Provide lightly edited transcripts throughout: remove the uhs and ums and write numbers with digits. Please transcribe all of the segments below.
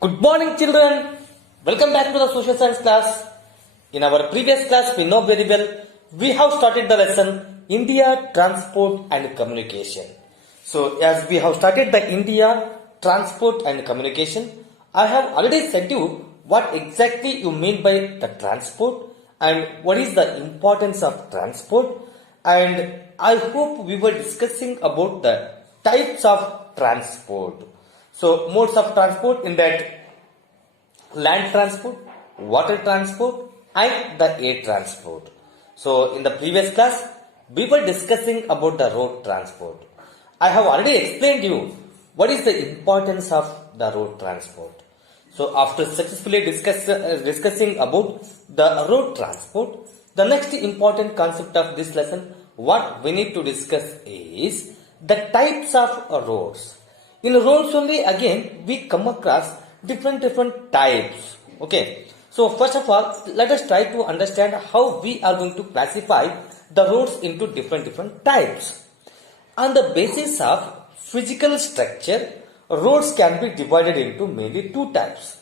Good morning, children. Welcome back to the social science class. In our previous class, we know very well, we have started the lesson India, Transport and Communication. So, as we have started the India, Transport and Communication, I have already said you what exactly you mean by the transport and what is the importance of transport, and I hope we were discussing about the types of transport. So, modes of transport in that land transport, water transport and the air transport. So, in the previous class, we were discussing about the road transport. I have already explained you what is the importance of the road transport. So, after successfully discussing about the road transport, the next important concept of this lesson, what we need to discuss is the types of roads. In roads only again we come across different types. Okay. So first of all, let us try to understand how we are going to classify the roads into different types. On the basis of physical structure, roads can be divided into mainly two types.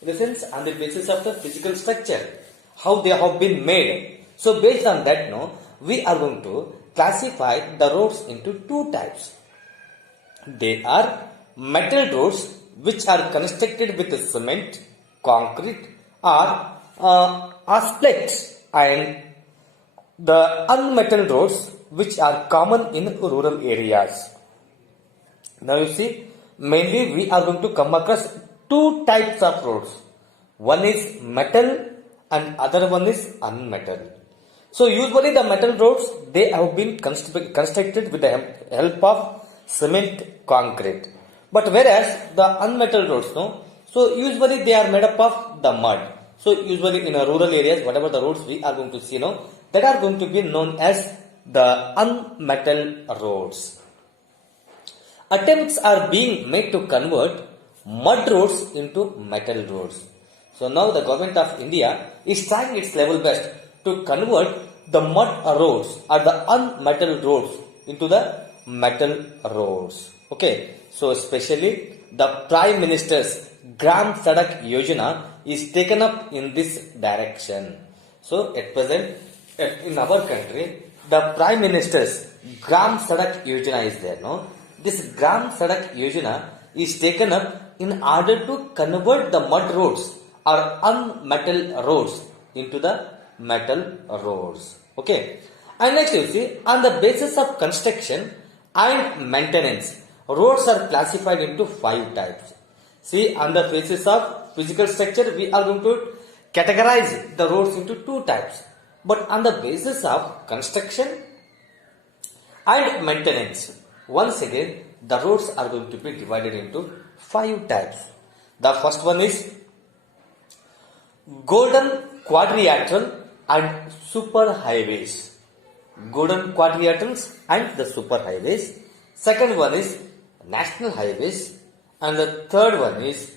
In the sense, on the basis of the physical structure, how they have been made. So based on that, we are going to classify the roads into two types. They are metal roads which are constructed with cement, concrete or asphalt, and the unmetal roads which are common in rural areas. Now you see, mainly we are going to come across two types of roads. One is metal and other one is unmetal. So usually the metal roads, they have been constructed with the help of cement, concrete. But whereas the unmetal roads, so usually they are made up of the mud. So usually in rural areas, whatever the roads we are going to see, that are going to be known as the unmetal roads. Attempts are being made to convert mud roads into metal roads. So now the government of India is trying its level best to convert the mud roads or the unmetal roads into the metal roads. Okay, so especially the Prime Minister's Gram Sadak Yojana is taken up in this direction. So at present in our country, the Prime Minister's Gram Sadak Yojana is there. This Gram Sadak Yojana is taken up in order to convert the mud roads or unmetal roads into the metal roads. Okay, and next you see, on the basis of construction and maintenance, roads are classified into five types. See, on the basis of physical structure, we are going to categorize the roads into two types. But on the basis of construction and maintenance, once again, the roads are going to be divided into five types. The first one is golden quadrilateral and super highways. Golden quadrilaterals and the super highways. Second one is national highways, and the third one is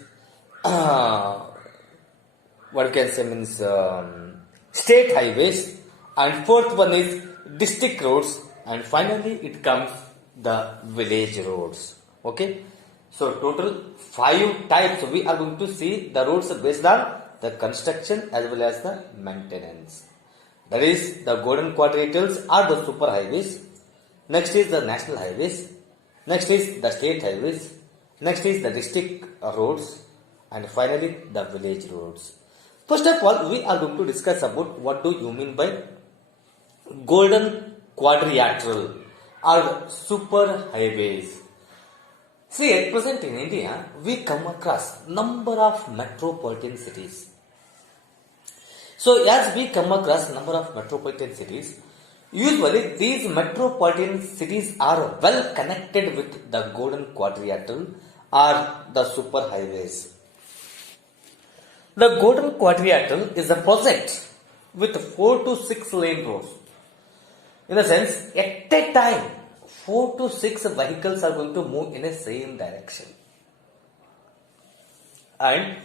what you can say means state highways, and fourth one is district roads, and finally it comes the village roads. Okay, so total five types we are going to see the roads based on the construction as well as the maintenance. That is the golden quadrilaterals or the super highways. Next is the national highways. Next is the state highways. Next is the district roads. And finally the village roads. First of all, we are going to discuss about what do you mean by golden quadrilateral or super highways. See, at present in India, we come across number of metropolitan cities. So, as we come across number of metropolitan cities, usually these metropolitan cities are well connected with the golden quadrilateral or the super highways. The golden quadrilateral is a project with 4 to 6 lane roads. In a sense, at a time, 4 to 6 vehicles are going to move in a same direction. And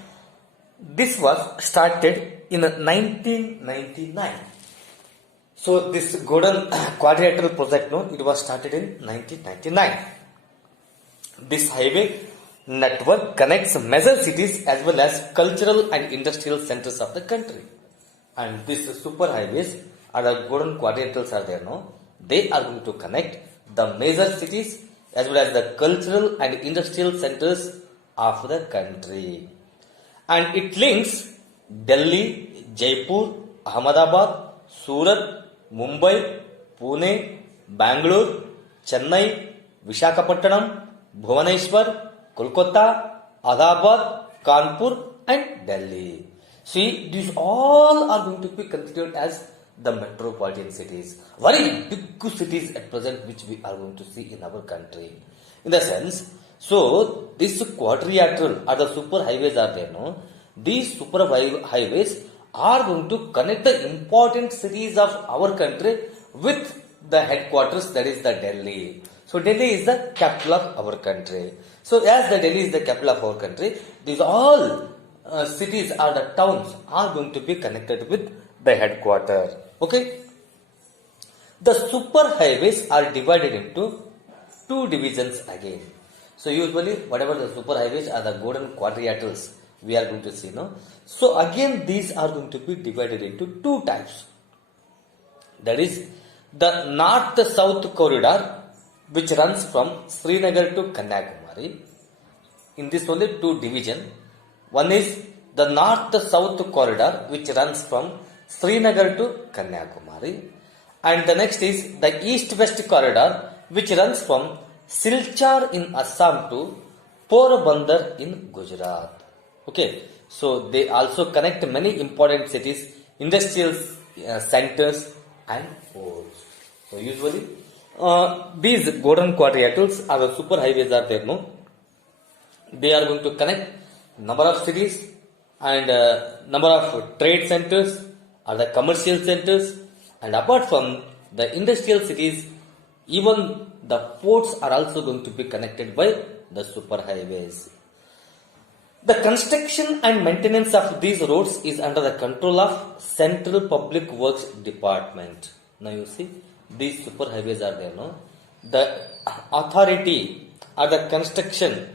this was started in 1999. So this golden quadrilateral project, it was started in 1999. This highway network connects major cities as well as cultural and industrial centers of the country. And these super highways are the golden quadrilaterals are there, no? They are going to connect the major cities as well as the cultural and industrial centers of the country. And it links Delhi, Jaipur, Ahmedabad, Surat, Mumbai, Pune, Bangalore, Chennai, Vishakhapatnam, Bhubaneswar, Kolkata, Allahabad, Kanpur and Delhi. See, these all are going to be considered as the metropolitan cities. Very big cities at present which we are going to see in our country. In the sense, so this quadrilateral or the super highways are there, no? These super highways are going to connect the important cities of our country with the headquarters, that is the Delhi. So Delhi is the capital of our country. So as the Delhi is the capital of our country, these all cities or the towns are going to be connected with the headquarters. Okay. The super highways are divided into two divisions again. So usually whatever the super highways are the golden quadrilaterals we are going to see, no? So again these are going to be divided into two types. That is the north-south corridor which runs from Srinagar to Kanyakumari. In this only two division. One is the north-south corridor which runs from Srinagar to Kanyakumari. And the next is the east-west corridor which runs from Silchar in Assam to Porbandar in Gujarat. Okay, so they also connect many important cities, industrial centers and ports. So usually these golden quadrilaterals are the super highways are there, no? They are going to connect number of cities and number of trade centers or the commercial centers, and apart from the industrial cities, even the ports are also going to be connected by the super highways. The construction and maintenance of these roads is under the control of Central Public Works Department. Now you see, these super highways are there, no? The authority or the construction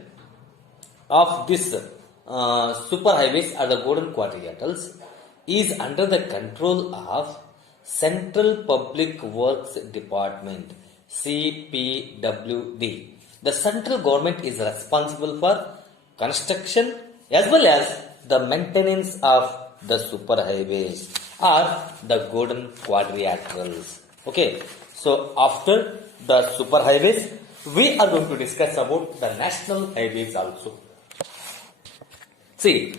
of this super highways or the golden quadrilaterals is under the control of Central Public Works Department, CPWD. The central government is responsible for construction as well as the maintenance of the super highways or the golden quadrilaterals. Okay, so after the super highways, we are going to discuss about the national highways also. See,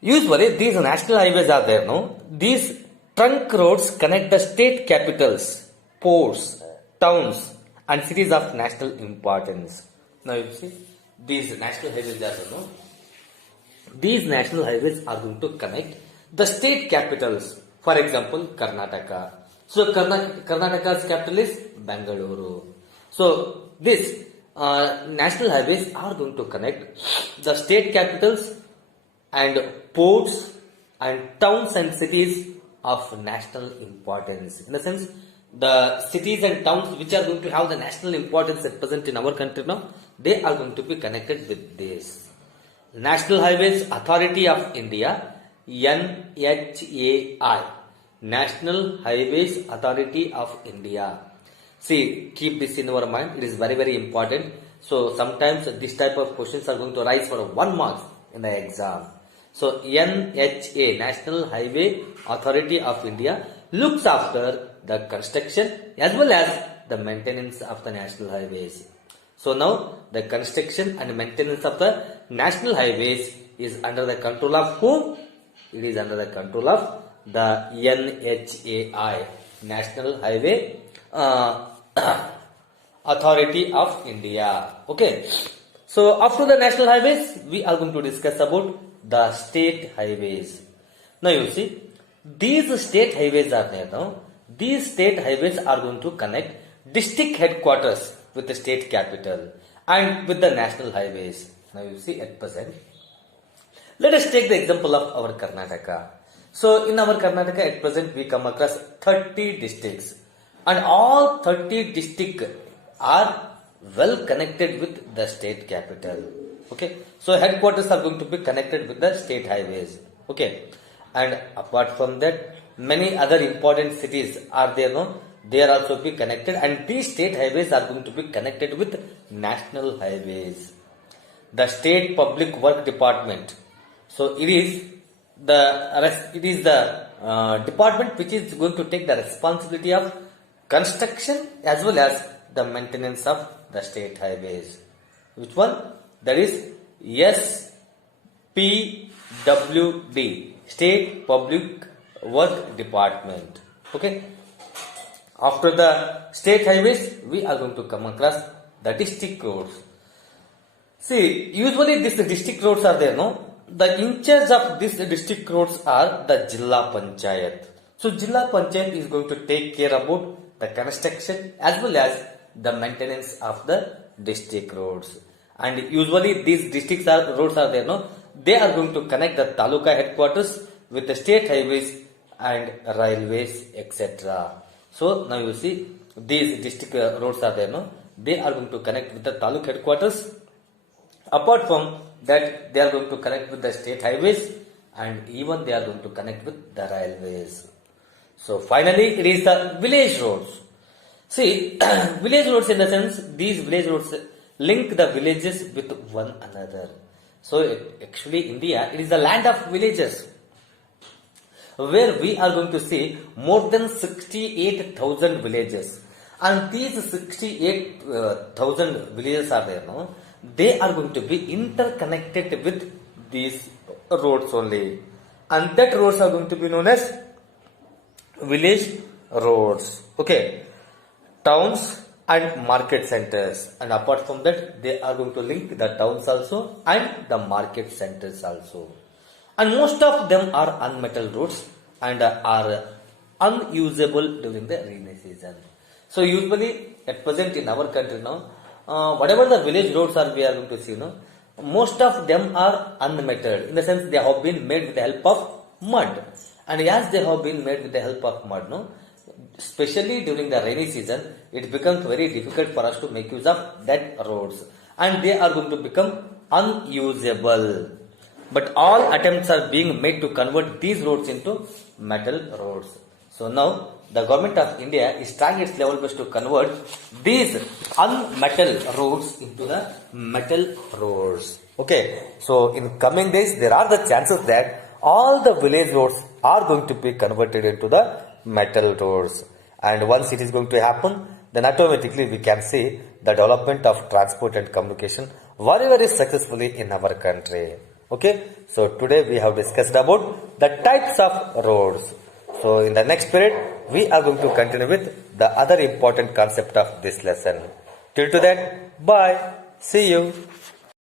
usually these national highways are there, no? These trunk roads connect the state capitals, ports, towns and cities of national importance. Now you see, these national highways are there, no? These national highways are going to connect the state capitals. For example, Karnataka. So Karnataka's capital is Bangalore. So these national highways are going to connect the state capitals and ports and towns and cities of national importance. In the sense, the cities and towns which are going to have the national importance at present in our country now, they are going to be connected with this. National Highways Authority of India, NHAI. National Highways Authority of India. See, keep this in our mind. It is very, very important. So sometimes this type of questions are going to rise for 1 mark in the exam. So NHA, National Highway Authority of India, looks after the construction as well as the maintenance of the national highways. So now the construction and maintenance of the national highways is under the control of whom? It is under the control of the NHAI, National Highway Authority of India. Okay. So after the national highways, we are going to discuss about the state highways. Now you see, these state highways are there now. These state highways are going to connect district headquarters with the state capital and with the national highways. Now you see at present. Let us take the example of our Karnataka. So in our Karnataka at present we come across 30 districts and all 30 districts are well connected with the state capital. Okay, so headquarters are going to be connected with the state highways. Okay, and apart from that, many other important cities are there. No, they are also be connected, and these state highways are going to be connected with national highways. The state public work department. So it is the department which is going to take the responsibility of construction as well as the maintenance of the state highways. Which one? That is SPWD, State Public Work Department. Okay. After the state highways, we are going to come across the district roads. See, usually these district roads are there, no? The in charge of these district roads are the Jilla Panchayat. So, Jilla Panchayat is going to take care about the construction as well as the maintenance of the district roads. And usually these roads are there, no? They are going to connect the taluka headquarters with the state highways and railways, etc. So, now you see these district roads are there, no? They are going to connect with the taluk headquarters. Apart from that, they are going to connect with the state highways and even they are going to connect with the railways. So finally, it is the village roads. See, village roads in the sense, these village roads link the villages with one another. So actually India, it is the land of villages, where we are going to see more than 68,000 villages. And these 68,000 villages are there, no? They are going to be interconnected with these roads only. And that roads are going to be known as village roads. Okay. Towns and market centers. And apart from that, they are going to link the towns also and the market centers also. And most of them are unmetalled roads and are unusable during the rainy season. So usually at present in our country now, whatever the village roads are, we are going to see, no, most of them are unmetalled. In the sense, they have been made with the help of mud. And as they have been made with the help of mud, no, especially during the rainy season, it becomes very difficult for us to make use of that roads. And they are going to become unusable. But all attempts are being made to convert these roads into metal roads. So now, the government of India is trying its level best to convert these unmetal roads into the metal roads. Okay, so in coming days, there are the chances that all the village roads are going to be converted into the metal roads. And once it is going to happen, then automatically we can see the development of transport and communication very, very successfully in our country. Okay, so today we have discussed about the types of roads. So in the next period, we are going to continue with the other important concept of this lesson. Till to that, bye. See you.